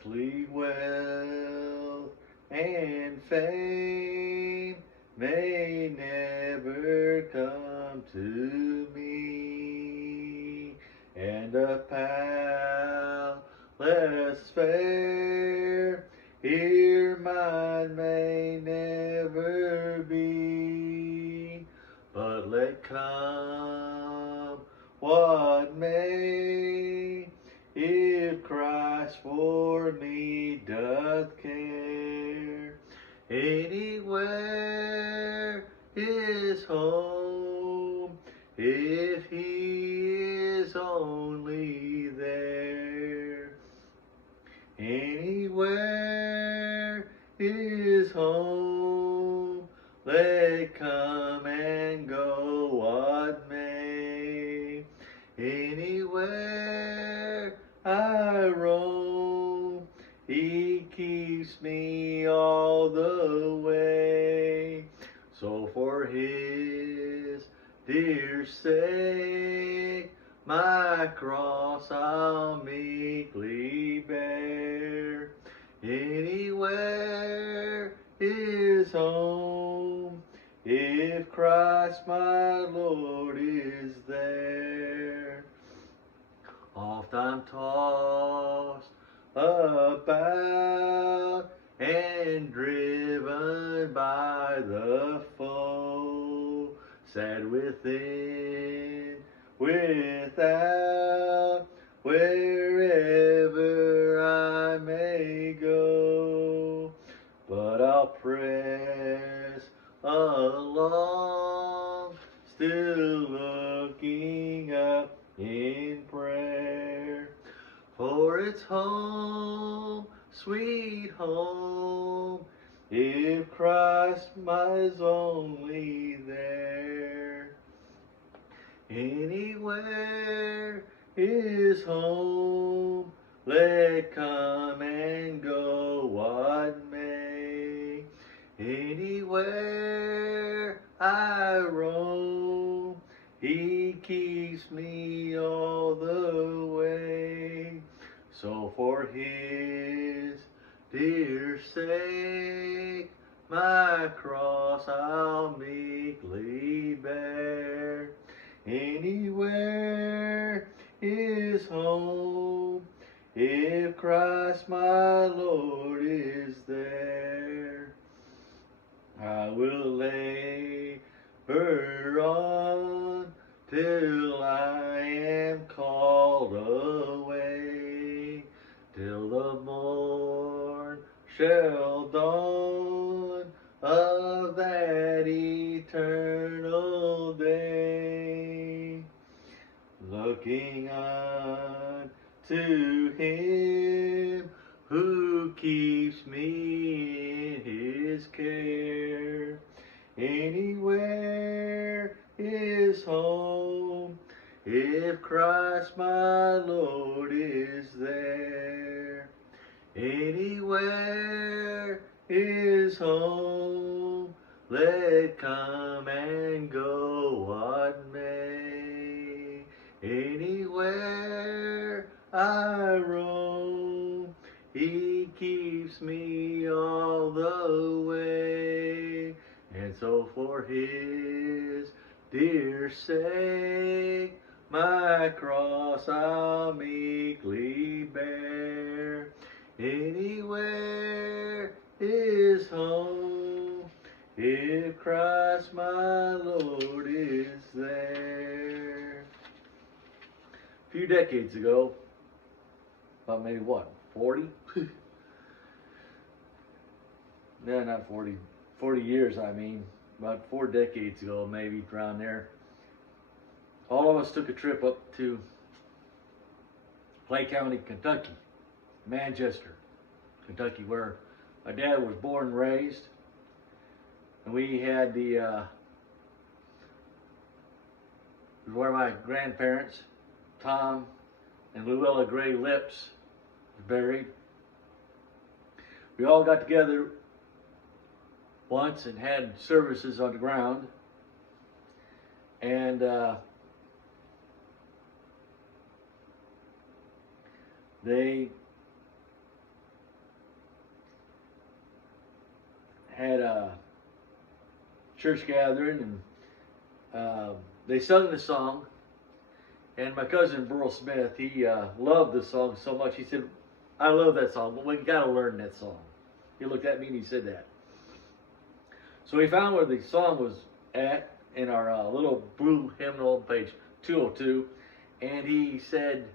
earthly wealth and fame may never come to me, and a palace fair here mine may never be. But let come what may, if Christ for me doth care, anywhere is home, if he is only there. Anywhere is home, let come and go what may. Anywhere I roam, he keeps me all the way. So for his dear sake, my cross I'll meekly bear. Anywhere is home, if Christ my Lord is there. Oft I'm tossed about and driven by the foe, sad within, without, wherever I may go. But I'll press along, still looking up in prayer. For it's home, sweet home, if Christ is only there. Anywhere is home, let come and go what may. Anywhere I roam, he keeps me all the way. So for his dear sake, my cross I'll meekly bear. Anywhere is home, if Christ my Lord is there. I will labor on till I am called away, till the morn shall dawn of that eternal day. Looking unto him who keeps me in his care. Anywhere is home, if Christ my Lord is there. Anywhere is home, let come and go what may. Anywhere I roam, he keeps me all the way. And so for his dear sake, my cross I'll meekly bear. Anywhere is home, if Christ my Lord is there. A few decades ago, about maybe what, 40? No, not 40. 40 years, I mean. About 4 decades ago, maybe, around there. All of us took a trip up to Clay County, Kentucky. Manchester, Kentucky, where my dad was born and raised. And we had where my grandparents, Tom and Luella Gray Lips, were buried. We all got together once and had services on the ground. And they had a church gathering, and they sung the song. And my cousin Burl Smith, he loved the song so much. He said, "I love that song, but we got to learn that song." He looked at me and he said that. So we found where the song was at in our little blue hymnal, page 202, and he said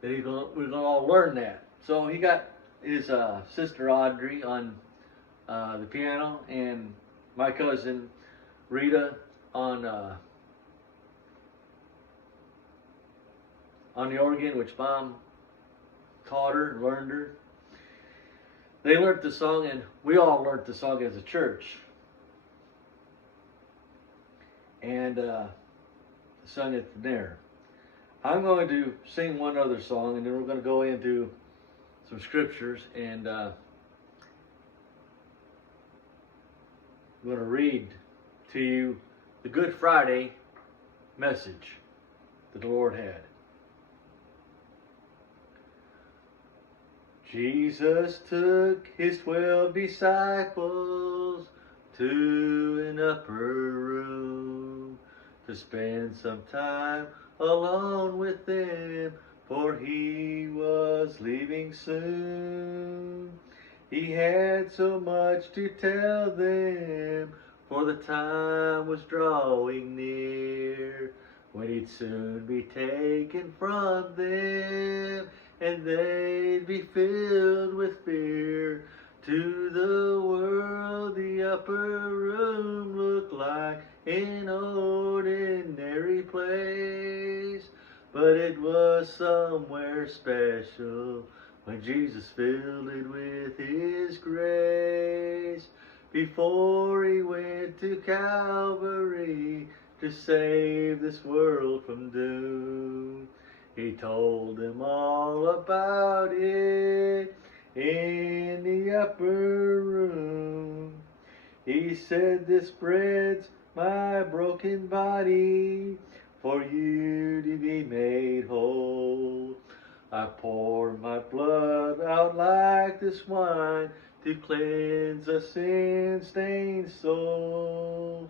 that we're going to all learn that. So he got his sister Audrey on the piano, and my cousin Rita on the organ, which Mom taught her and learned her. They learned the song, and we all learned the song as a church. And sung it there. I'm going to sing one other song, and then we're going to go into some scriptures, and I'm going to read to you the Good Friday message that the Lord had. Jesus took his 12 disciples to an upper room to spend some time alone with them, for he was leaving soon. He had so much to tell them, for the time was drawing near when he'd soon be taken from them, and they'd be filled with fear. To the world the upper room looked like an ordinary place, but it was somewhere special when Jesus filled it with his grace. Before he went to Calvary to save this world from doom, he told them all about it in the upper room. He said, "This bread's my broken body, for you to be made whole. I pour my blood out like this wine to cleanse a sin-stained soul.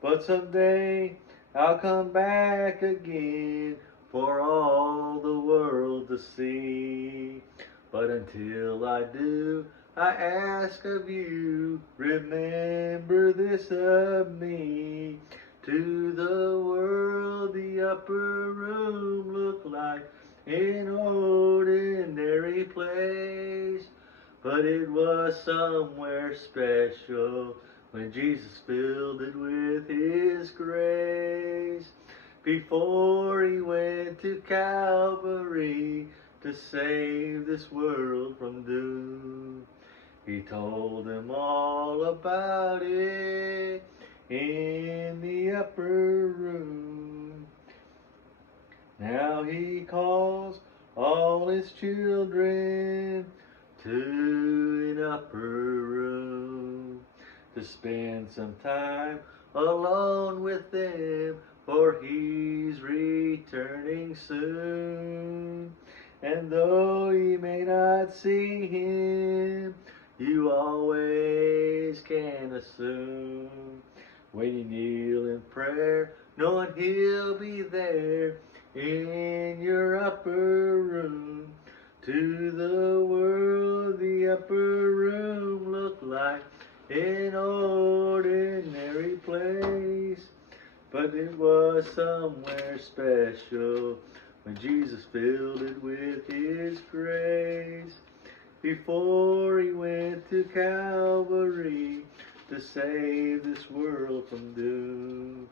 But someday I'll come back again for all the world to see. But until I do, I ask of you, remember this of me. To the world the upper room looked like an ordinary place, but it was somewhere special when Jesus filled it with his grace. Before he went to Calvary to save this world from doom, he told them all about it in the upper room. Now he calls all his children to an upper room to spend some time alone with them, for he's returning soon. And though you may not see him, you always can assume, when you kneel in prayer, knowing he'll be there in your upper room. To the world the upper room looked like an ordinary place, but it was somewhere special when Jesus filled it with his grace. Before he went to Calvary to save this world from doom,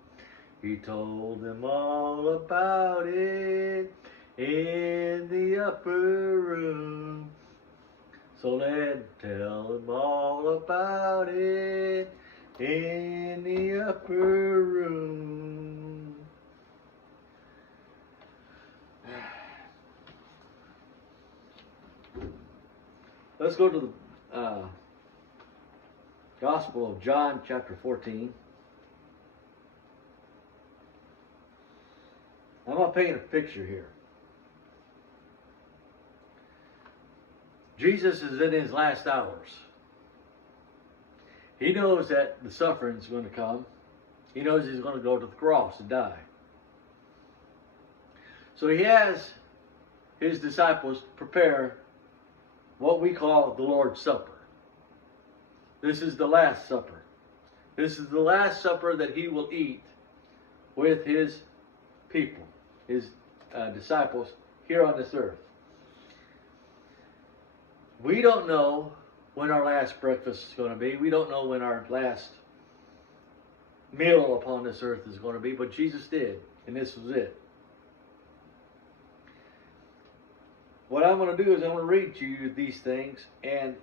he told them all about it in the upper room. So let's tell them all about it in the upper room. Let's go to the Gospel of John, chapter 14. I'm going to paint a picture here. Jesus is in his last hours. He knows that the suffering is going to come. He knows he's going to go to the cross and die. So he has his disciples prepare what we call the Lord's Supper. This is the Last Supper. This is the Last Supper that he will eat with his people, his disciples here on this earth. We don't know when our last breakfast is going to be. We don't know when our last meal upon this earth is going to be, but Jesus did, and this was it. What I'm going to do is I'm going to read to you these things, and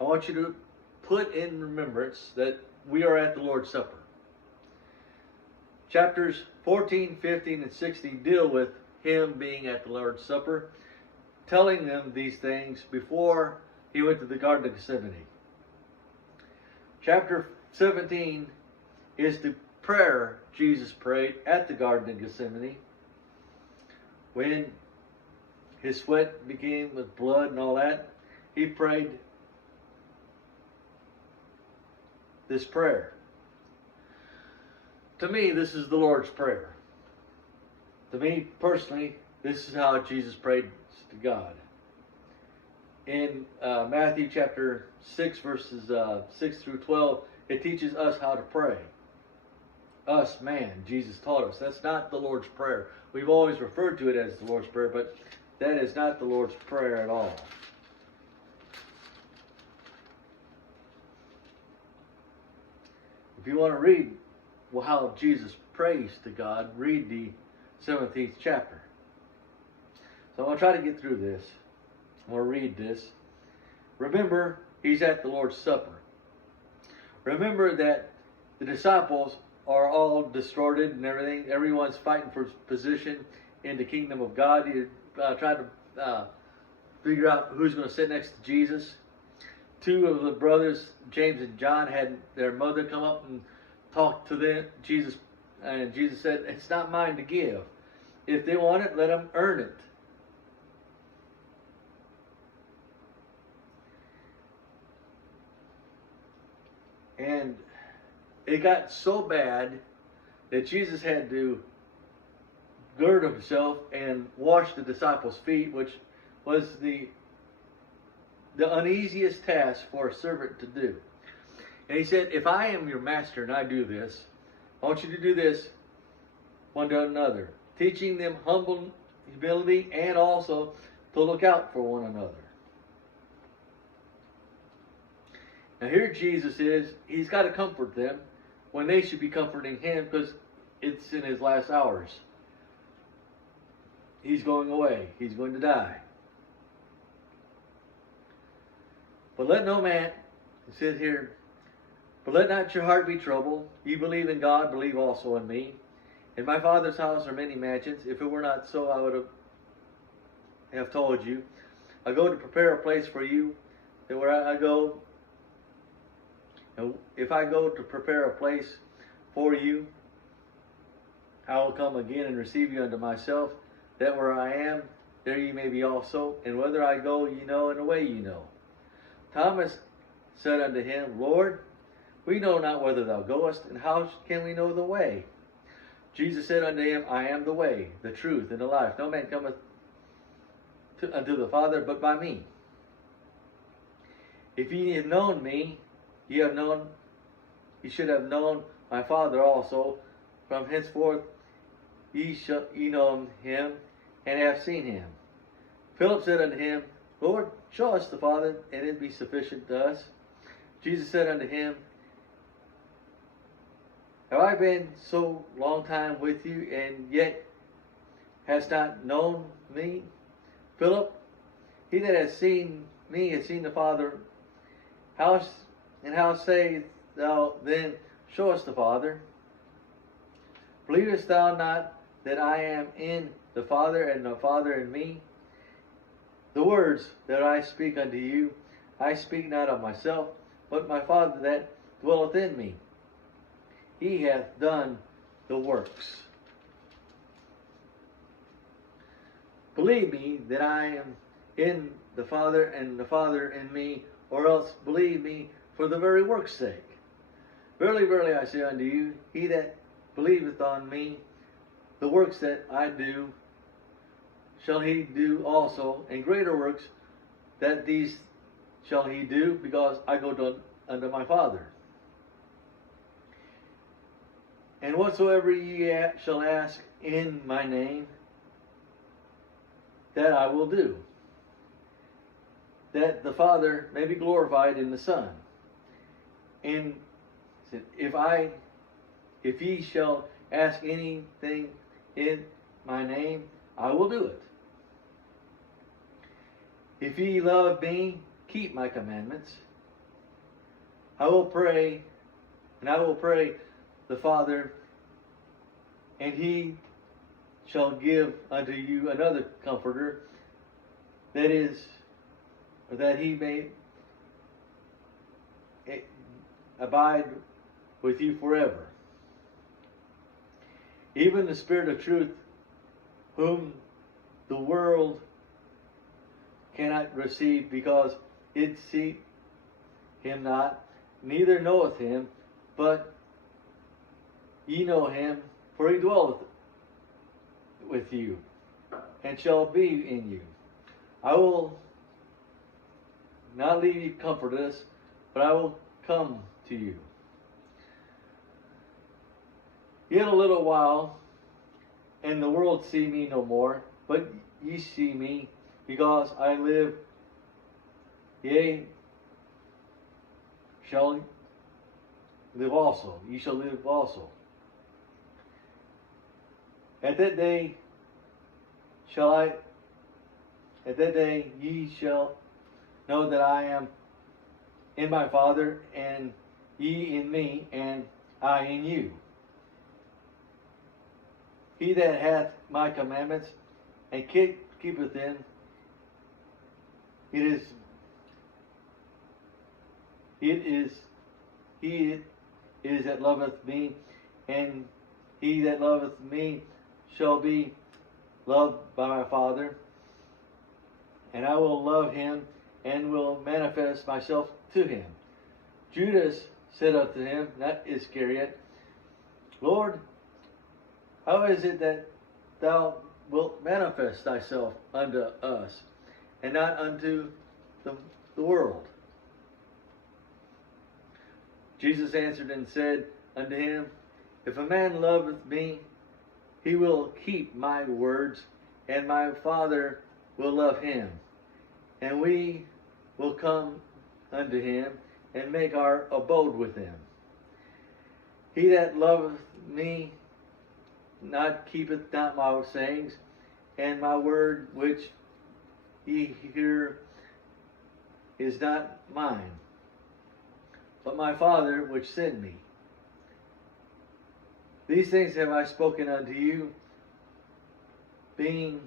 I want you to put in remembrance that we are at the Lord's Supper. Chapters 14, 15, and 16 deal with him being at the Lord's Supper, telling them these things before he went to the Garden of Gethsemane. Chapter 17 is the prayer Jesus prayed at the Garden of Gethsemane when his sweat became with blood and all that. He prayed this prayer. To me, this is the Lord's Prayer. To me, personally, this is how Jesus prayed to God. In Matthew chapter 6, verses 6 through 12, it teaches us how to pray. Us, man, Jesus taught us. That's not the Lord's Prayer. We've always referred to it as the Lord's Prayer, but that is not the Lord's Prayer at all. If you want to read how Jesus prays to God, read the 17th chapter. So I'm going to try to get through this. I'm going to read this. Remember, he's at the Lord's Supper. Remember that the disciples are all distorted and everything. Everyone's fighting for position in the kingdom of God. You're trying to figure out who's going to sit next to Jesus. Two of the brothers, James and John, had their mother come up and talk to them, Jesus, and Jesus said, "It's not mine to give. If they want it, let them earn it." And it got so bad that Jesus had to gird himself and wash the disciples' feet, which was the uneasiest task for a servant to do. And he said, if I am your master and I do this, I want you to do this one to another, teaching them humility and also to look out for one another. Now here Jesus is, he's got to comfort them when they should be comforting him because it's in his last hours. He's going away. He's going to die. But let no man, it says here, but let not your heart be troubled. You believe in God, believe also in me. In my Father's house are many mansions. If it were not so, I would have told you. I go to prepare a place for you, that where I go, and if I go to prepare a place for you, I will come again and receive you unto myself, that where I am, there you may be also. And whither I go, ye know, and the way ye know. Thomas said unto him, Lord, we know not whither thou goest, and how can we know the way? Jesus said unto him, I am the way, the truth, and the life. No man cometh unto the Father but by me. If ye had known me, ye should have known my Father also. From henceforth ye know him, and have seen him. Philip said unto him, Lord, show us the Father, and it be sufficient to us. Jesus said unto him, have I been so long time with you, and yet hast not known me? Philip, he that has seen me has seen the Father. How sayest thou then, show us the Father? Believest thou not that I am in the Father, and the Father in me? The words that I speak unto you, I speak not of myself, but my Father that dwelleth in me. He hath done the works. Believe me that I am in the Father and the Father in me, or else believe me for the very work's sake. Verily, verily, I say unto you, he that believeth on me, the works that I do, shall he do also, and greater works that these shall he do, because I go unto my Father. And whatsoever ye shall ask in my name, that I will do, that the Father may be glorified in the Son. And if ye shall ask anything in my name, I will do it. If ye love me, keep my commandments. I will pray the Father, and he shall give unto you another comforter, that he may abide with you forever. Even the Spirit of truth, whom the world cannot receive, because it seeth him not, neither knoweth him, but ye know him, for he dwelleth with you, and shall be in you. I will not leave you comfortless, but I will come to you. Yet a little while, and the world see me no more, but ye see me, because I live, yea, shall live also. Ye shall live also. At that day ye shall know that I am in my Father, and ye in me, and I in you. He that hath my commandments and keepeth them, it is that loveth me, and he that loveth me shall be loved by my Father, and I will love him, and will manifest myself to him. Judas said unto him, not Iscariot, Lord, how is it that thou wilt manifest thyself unto us, and not unto the world? Jesus answered and said unto him, if a man loveth me, he will keep my words, and my Father will love him, and we will come unto him, and make our abode with him. He that loveth me keepeth not my sayings, and my word which ye hear is not mine, but my Father which sent me. These things have I spoken unto you, being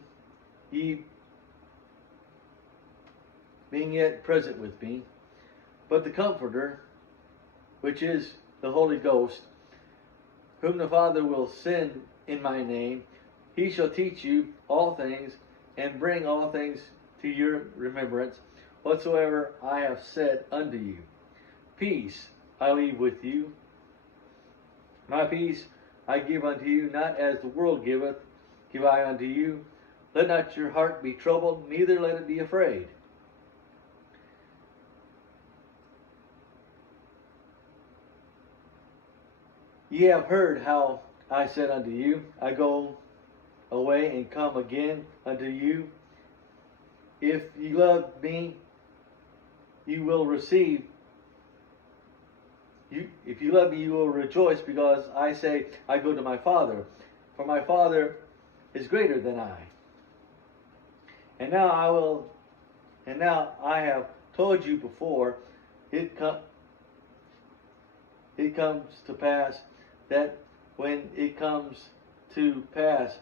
yet present with me. But the Comforter, which is the Holy Ghost, whom the Father will send in my name, he shall teach you all things, and bring all things to your remembrance, whatsoever I have said unto you. Peace I leave with you. My peace I give unto you, not as the world giveth, give I unto you. Let not your heart be troubled, neither let it be afraid. Ye have heard how I said unto you, I go away and come again unto you. If ye love me, you will receive. If you love me, you will rejoice, because I say, I go to my Father, for my Father is greater than I. And now I have told you before, it comes to pass, that when it comes to pass,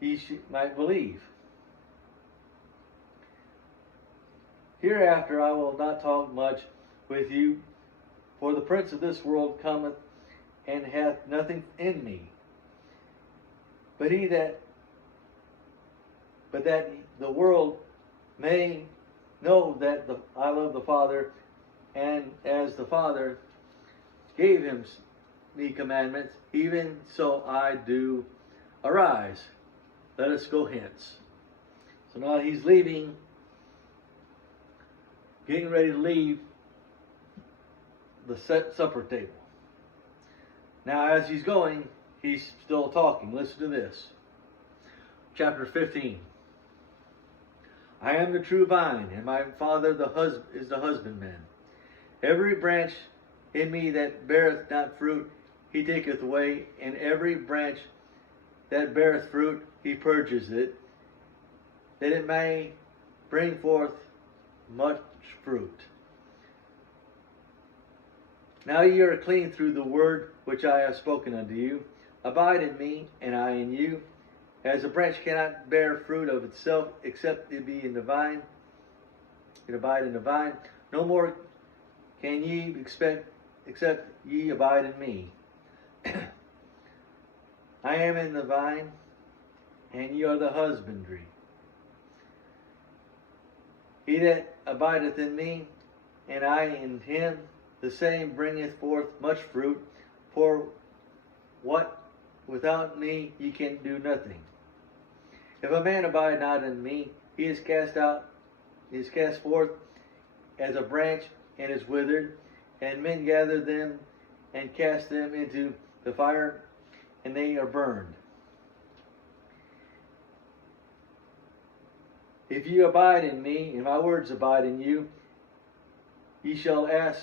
ye might believe. Hereafter I will not talk much with you, for the prince of this world cometh, and hath nothing in me. But that the world may know that I love the Father, And as the Father gave me commandments, even so I do. Arise, let us go hence. So now he's leaving, getting ready to leave the supper table. Now as he's going, he's still talking. Listen to this. Chapter 15. I am the true vine, and my Father is the husbandman. Every branch in me that beareth not fruit, he taketh away, and every branch that beareth fruit, he purges it, that it may bring forth much fruit. Now ye are clean through the word which I have spoken unto you. Abide in me, and I in you. As a branch cannot bear fruit of itself, except it be in the vine, it abide in the vine, no more can ye expect, except ye abide in me. I am in the vine, and ye are the husbandry. He that abideth in me, and I in him, the same bringeth forth much fruit, for what without me ye can do nothing. If a man abide not in me, he is cast forth as a branch and is withered, and men gather them and cast them into the fire, and they are burned. If you abide in me, and my words abide in you, ye shall ask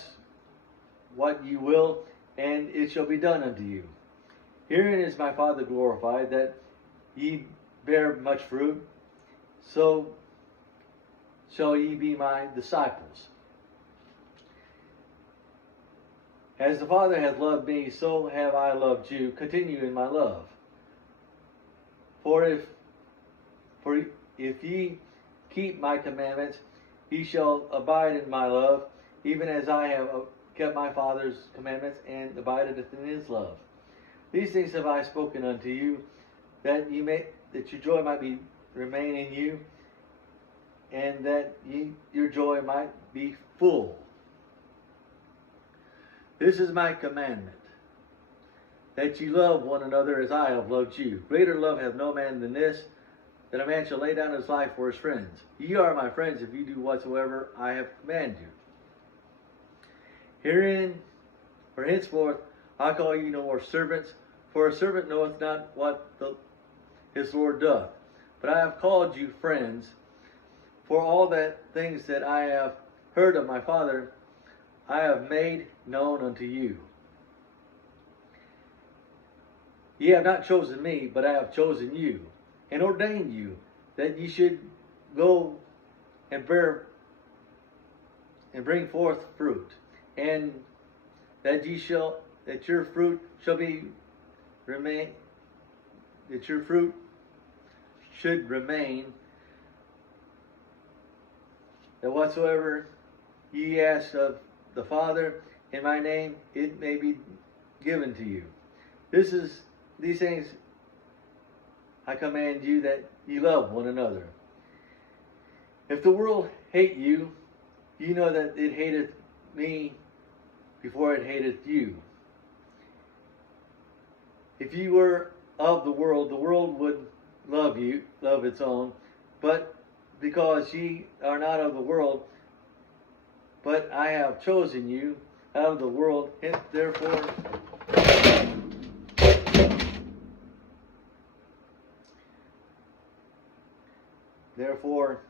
what you will, and it shall be done unto you. Herein is my Father glorified, that ye bear much fruit, so shall ye be my disciples. As the Father hath loved me, so have I loved you. Continue in my love. For if ye keep my commandments, ye shall abide in my love, even as I have kept my Father's commandments and abideth in his love. These things have I spoken unto you, that your joy might remain in you, and that your joy might be full. This is my commandment, that ye love one another as I have loved you. Greater love hath no man than this, that a man shall lay down his life for his friends. Ye are my friends if you do whatsoever I have commanded you. Herein, or henceforth, I call you no more servants, for a servant knoweth not what his Lord doth. But I have called you friends, for all that things that I have heard of my Father, I have made known unto you. Ye have not chosen me, but I have chosen you, and ordained you, that ye should go and bring forth fruit, and that your fruit should remain, that whatsoever ye ask of the Father in my name, it may be given to you. These things I command you, that ye love one another. If the world hate you, you know that it hateth me before it hateth you. If you were of the world would love its own, but because ye are not of the world, but I have chosen you out of the world, therefore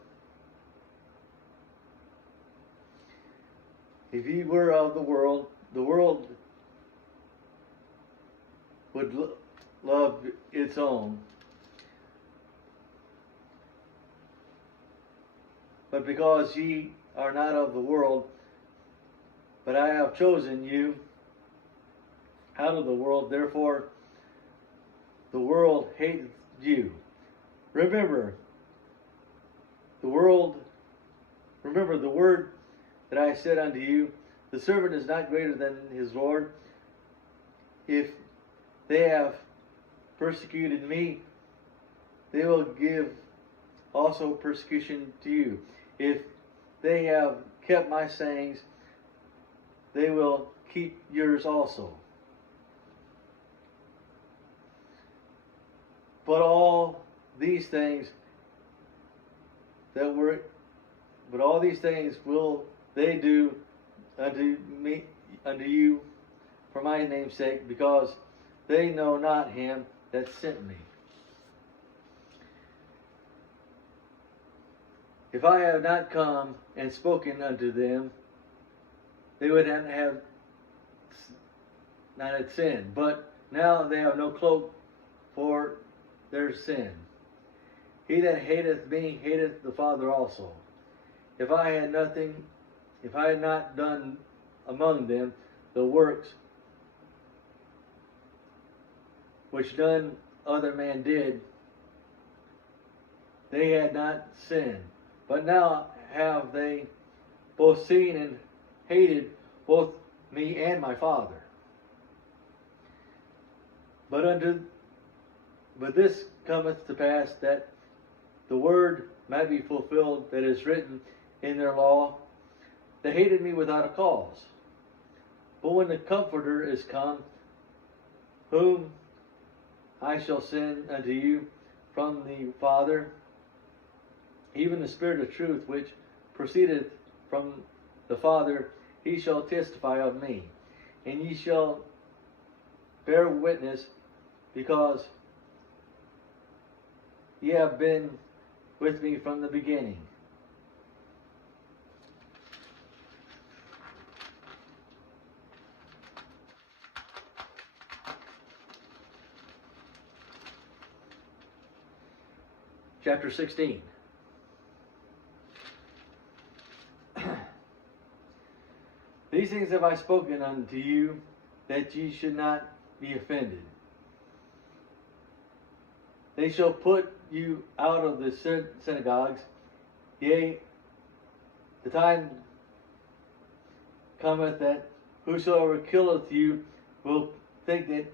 if ye were of the world would love its own. But because ye are not of the world, but I have chosen you out of the world, therefore the world hateth you. Remember the word that I said unto you, the servant is not greater than his Lord. If they have persecuted me, they will give also persecution to you. If they have kept my sayings, they will keep yours also. But all these things will they do unto you for my name's sake, because they know not him that sent me. If I have not come and spoken unto them, they would not had sinned. But now they have no cloak for their sin. He that hateth me hateth the Father also. If I had not done among them the works which none other man did, they had not sinned. But now have they both seen and hated both me and my Father. But this cometh to pass, that the word might be fulfilled that is written in their law, they hated me without a cause. But when the Comforter is come, whom I shall send unto you from the Father, even the Spirit of truth, which proceedeth from the Father, he shall testify of me. And ye shall bear witness, because ye have been with me from the beginning. Chapter 16. These things have I spoken unto you, that ye should not be offended. They shall put you out of the synagogues. Yea, the time cometh that whosoever killeth you will think that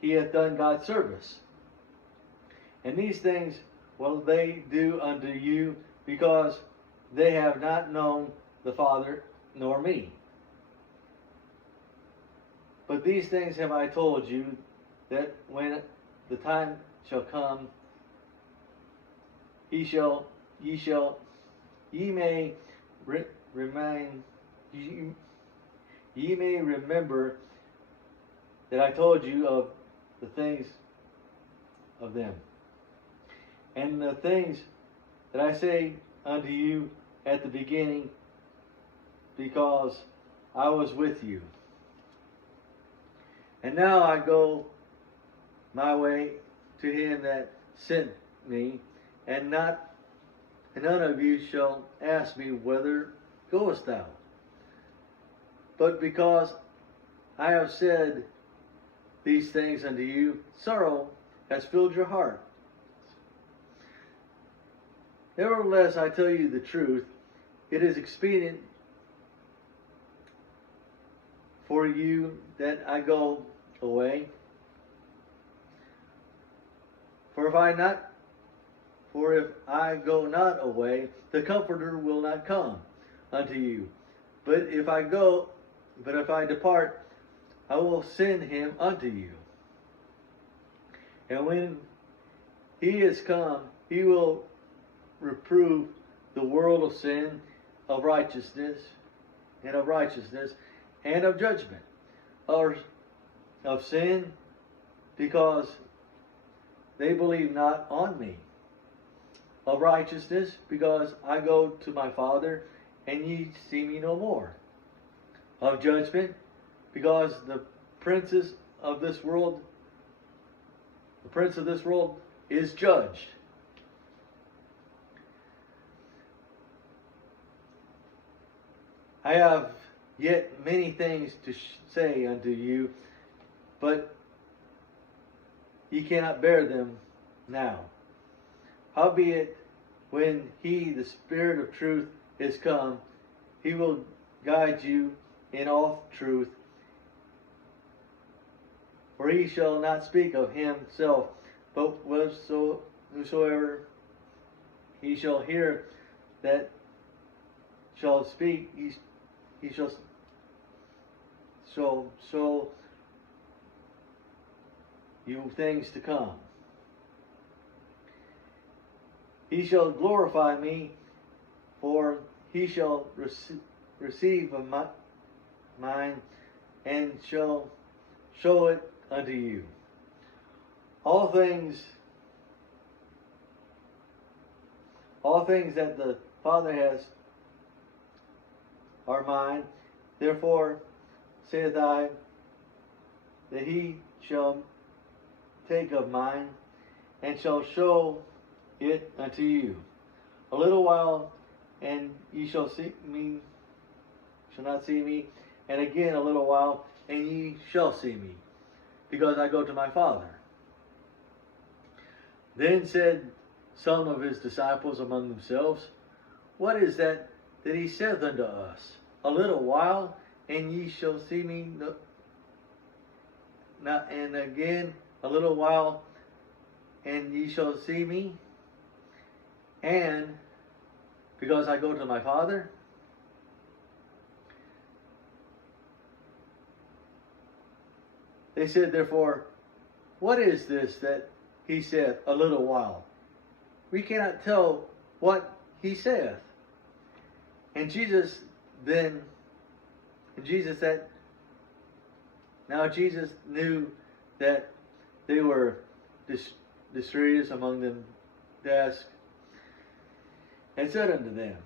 he hath done God service. And these things will they do unto you, because they have not known the Father nor me. But these things have I told you, that when the time shall come, ye may remember that I told you of the things of them. And the things that I say unto you at the beginning, because I was with you. And now I go my way to him that sent me, and none of you shall ask me, whither goest thou? But because I have said these things unto you, sorrow has filled your heart. Nevertheless, I tell you the truth, it is expedient for you that I go away. For if I go not away, the Comforter will not come unto you. But if I depart, I will send him unto you. And when he is come, he will reprove the world of sin, of righteousness, and of judgment. Of sin, because they believe not on me. Of righteousness, because I go to my Father, and ye see me no more. Of judgment, because the prince of this world is judged. I have yet many things to say unto you, but ye cannot bear them now. Howbeit, when he, the Spirit of truth, is come, he will guide you in all truth. For he shall not speak of himself, but whosoever he shall hear that shall speak, he shall show you things to come. He shall glorify me, for he shall receive of mine, and shall show it unto you. All things that the Father has are mine. Therefore saith I, that he shall take of mine, and shall show it unto you. A little while, and ye shall not see me, and again a little while, and ye shall see me, because I go to my Father. Then said some of his disciples among themselves, What is that he saith unto us? A little while, and ye shall see me, and again a little while, and ye shall see me, and because I go to my Father? They said, therefore, What is this that he saith, a little while? We cannot tell what he saith. And Jesus knew that they were distressed among them, and said unto them,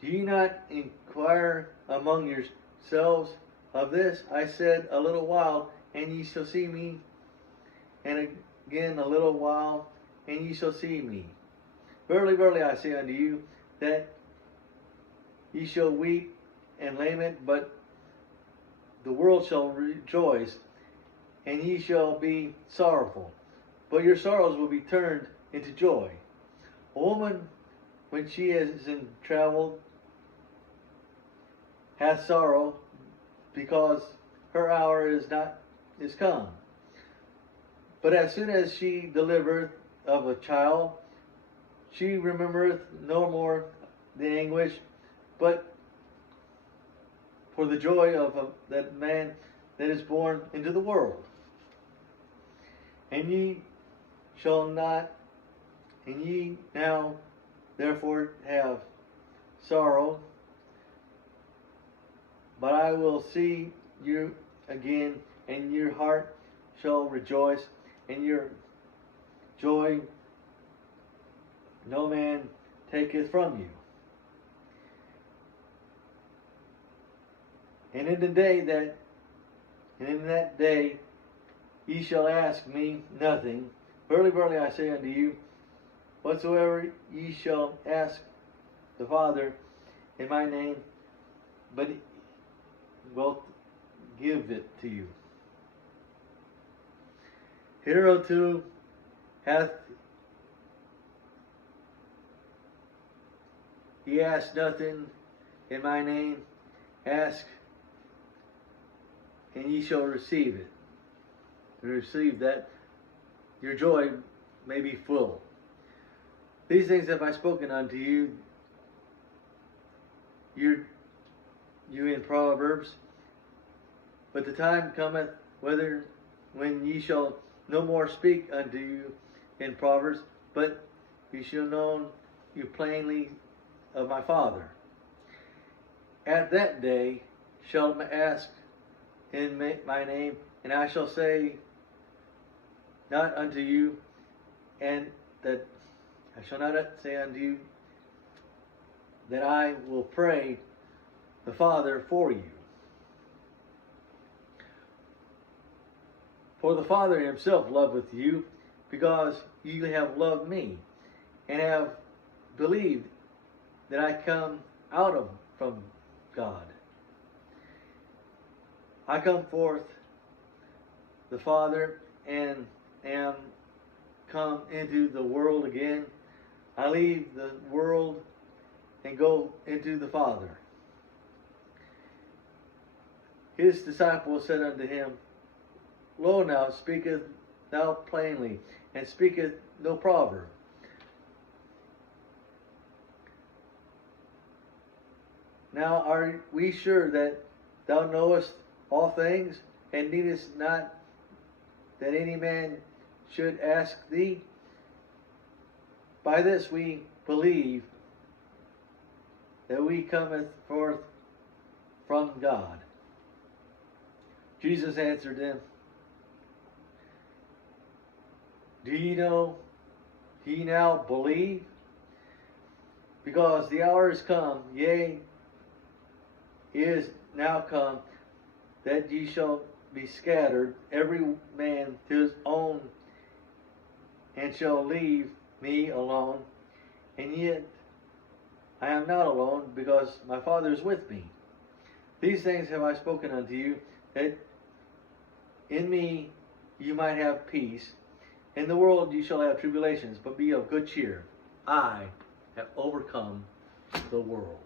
Do ye not inquire among yourselves of this? I said, a little while, and ye shall see me, and again a little while, and ye shall see me. Verily, verily, I say unto you, that ye shall weep and lament, but the world shall rejoice, and ye shall be sorrowful, but your sorrows will be turned into joy. A woman, when she is in travel, hath sorrow, because her hour is come. But as soon as she delivereth of a child, she remembereth no more the anguish, but for the joy of that man that is born into the world. And ye now therefore have sorrow, but I will see you again, and your heart shall rejoice, and your joy no man taketh from you. And in that day ye shall ask me nothing. Verily, verily, I say unto you, whatsoever ye shall ask the Father in my name, but he will give it to you. Hereunto hath ye asked nothing in my name. Ask, and ye shall receive it. And receive that your joy may be full. These things have I spoken unto you, you in Proverbs. But the time cometh when ye shall no more speak unto you in Proverbs, but ye shall know you plainly of my Father. At that day shall ask in my name, and I shall say not unto you, and that I shall not say unto you that I will pray the Father for you. For the Father himself loveth you, because you have loved me, and have believed that I come from God. I come forth the Father, and am come into the world again. I leave the world and go into the Father. His disciples said unto him, Lo, now speaketh thou plainly, and speaketh no proverb. Now are we sure that thou knowest all things, and needest not that any man should ask thee? By this we believe that we cometh forth from God. Jesus answered them, Do ye now believe? Because the hour is come, yea, is now come, that ye shall be scattered, every man to his own, and shall leave me alone. And yet I am not alone, because my Father is with me. These things have I spoken unto you, that in me you might have peace. In the world you shall have tribulations, but be of good cheer. I have overcome the world.